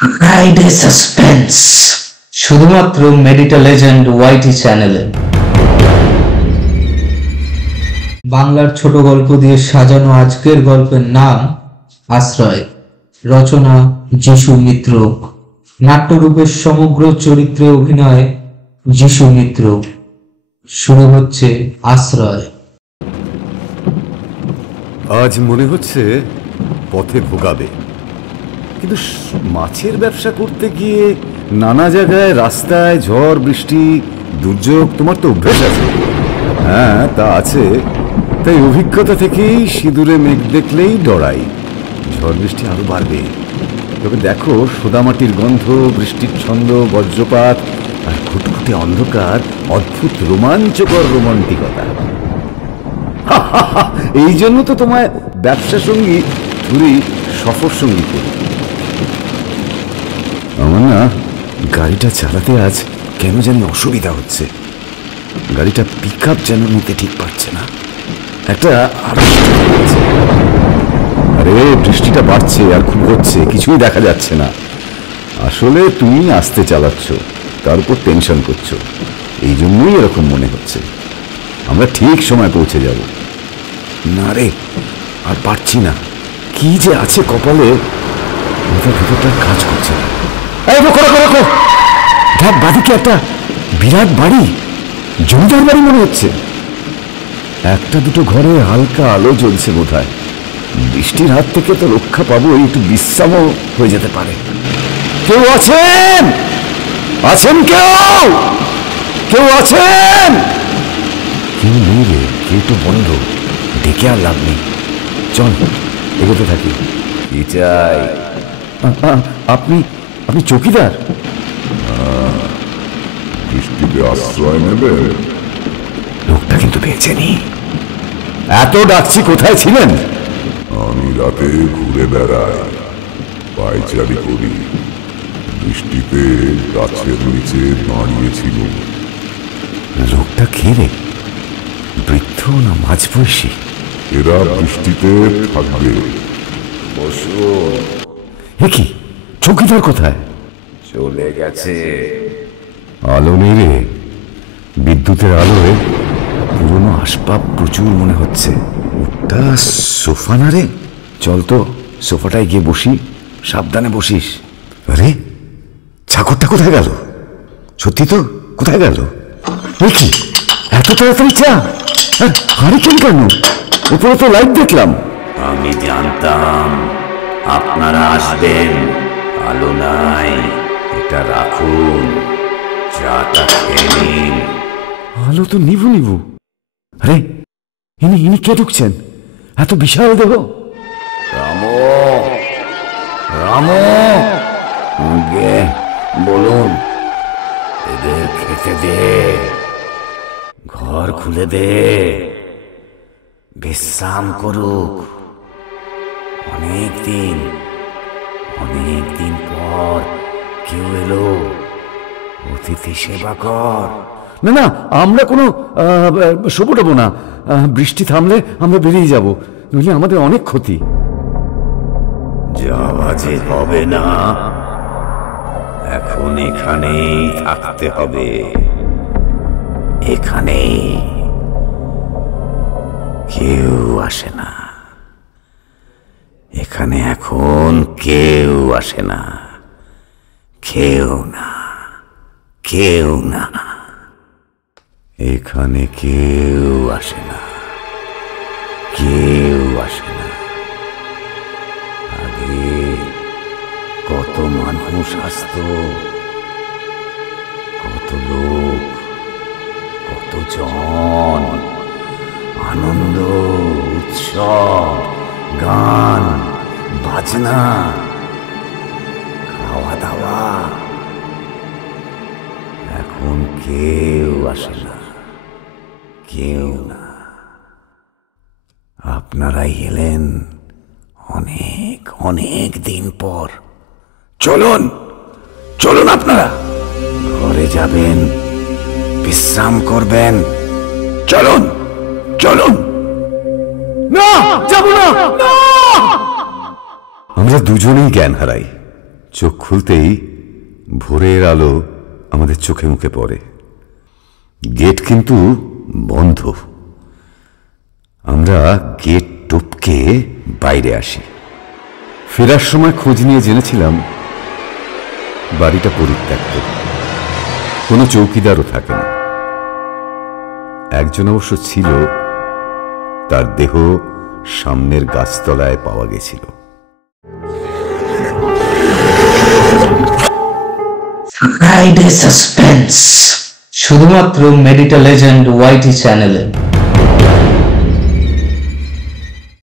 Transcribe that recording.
Friday suspense শুধুমাত্র মেডিটা legend ওয়াইটি চ্যানেলে। বাংলার ছোট গল্প দিয়ে সাজানো আজকের গল্পের নাম আশ্রয়। রচনা যিশু মিত্র। নাট্যরূপের সমগ্র চরিত্রে অভিনয় যিশু মিত্র। শুরু হচ্ছে আশ্রয়। আজ মনে হচ্ছে পথে ভোগাবে, কিন্তু মাছের ব্যবসা করতে গিয়ে নানা জায়গায় রাস্তায় ঝড় বৃষ্টি দুর্যোগ তোমার তো অভ্যেস আছে। হ্যাঁ, তা আছে, তাই অভিজ্ঞতা থেকেই সিঁদুরে মেঘ দেখলেই ডরাই। ঝড় বৃষ্টি আরো বাড়বে, তবে দেখো সোদামাটির গন্ধ, বৃষ্টির ছন্দ, বজ্রপাত আর খুটখুটে অন্ধকার, অদ্ভুত রোমাঞ্চকর রোমান্টিকতা। এই জন্য তো তোমায় ব্যবসা সঙ্গী ধরি, সফর সঙ্গী করি। আমার না গাড়িটা চালাতে আজ কেন জানি অসুবিধা হচ্ছে। গাড়িটা পিক আপ যেন নিতে ঠিক পারছে না, একটা আরে বৃষ্টিটা বাড়ছে আর খুব হচ্ছে, কিছুই দেখা যাচ্ছে না। আসলে তুমি আস্তে চালাচ্ছ, তার উপর টেনশন করছো, এই জন্যই এরকম মনে হচ্ছে। আমরা ঠিক সময় পৌঁছে যাব। না রে, আর পারছি না, কি যে আছে কপালে, মাথার ভেতরটা কাজ করছে না। দেখ বাদিকে একটা বিরাট বাড়ি, জমিদার বাড়ি মনে হচ্ছে। একটা দুটো ঘরে হালকা আলো জ্বলছে বোধহয়। বৃষ্টির হাত থেকে তো রক্ষা পাবো, একটু বিশ্রামও হয়ে যেতে পারে। কেউ আছেন? আছেন কেউ? কেউ আছেন? কেউ নেই রে, কেউ তো বন্ধ, ডেকে আর লাভ নেই। চল এগোতে থাকি। কি চাই? আপনি আপনি চৌকিদার? বৃষ্টিতে আশ্রয় নেবে? লোকটা কিন্তু পেয়েছেনি। এত ডাকছি, কোথায় ছিলেন? আমি রাতে ঘুরে বেড়াই, পায়চারি করি। বৃষ্টিতে গাছের নিচে দাঁড়িয়েছিল। লোকটা কে রে? বৃদ্ধ না মাঝবয়সী? এরা বৃষ্টিতে থাকবে। কি চৌকিদার কোথায়? চলে গেছে। আলো নেই রে, বিদ্যুতের আলোয় পুরনো আসবাব প্রচুর মনে হচ্ছে। ওটা সোফা না রে? চল তো সোফাটায় গিয়ে বসি। সাবধানে বসিস। আরে চাকরটা কোথায় গেল? সত্যি তো, কোথায় গেল? কি এত তাড়াতাড়ি চা? হারিকেন কেন? উপরে তো লাইট দেখলাম। আমি জানতাম আপনারা আসবেন। আলো নাই, এটা রাখুন, চাটা খেয়ে নিন। আলো তো নিভু নিভু। আরে ইনি কে ঢুকছেন? এত বিশাল দেহ। রামো, রামো, গে বলুন, এদের খেতে দে, ঘর খুলে দে, বিশ্রাম করুক। অনেক দিন পর কেউ এলো, অতিথি সেবা কর। না না, আমরা কোনো শোবো টবো না। বৃষ্টি থামলে আমরা বেরিয়ে যাব, নইলে আমাদের অনেক ক্ষতি। যাওয়া যে হবে না, এখন এখানেই থাকতে হবে। এখানে কেউ আসে না, এখানে এখন কেউ আসে না, কেউ না, কেউ না, এখানে কেউ আসে না, কেউ আসে না। আগে কত মানুষ আসতো, কত লোক, কত জন, আনন্দ, উৎসব, গান, বাজনা, খাওয়া দাওয়া। এখন কেউ আসে না, কেউ না। আপনারাই এলেন অনেক দিন পর। চলুন চলুন, আপনারা ঘরে যাবেন, বিশ্রাম করবেন। চলুন চলুন। না, যাব না। আমরা দুজনেই জ্ঞান হারাই। চোখ খুলতেই ভোরের আলো আমাদের চোখে মুখে পড়ে। গেট কিন্তু বন্ধ। আমরা গেট টপকে বাইরে আসি। ফেরার সময় খোঁজ নিয়ে জেনেছিলাম বাড়িটা পরিত্যক্ত, কোনো চৌকিদারও থাকে না। একজন অবশ্য ছিল, তার দেহ সামনের গাছতলায় পাওয়া গেছিল। ফ্রাইডে সাসপেন্স, শুধুমাত্র মেডিটা লেজেন্ড ওয়াইটি চ্যানেলে।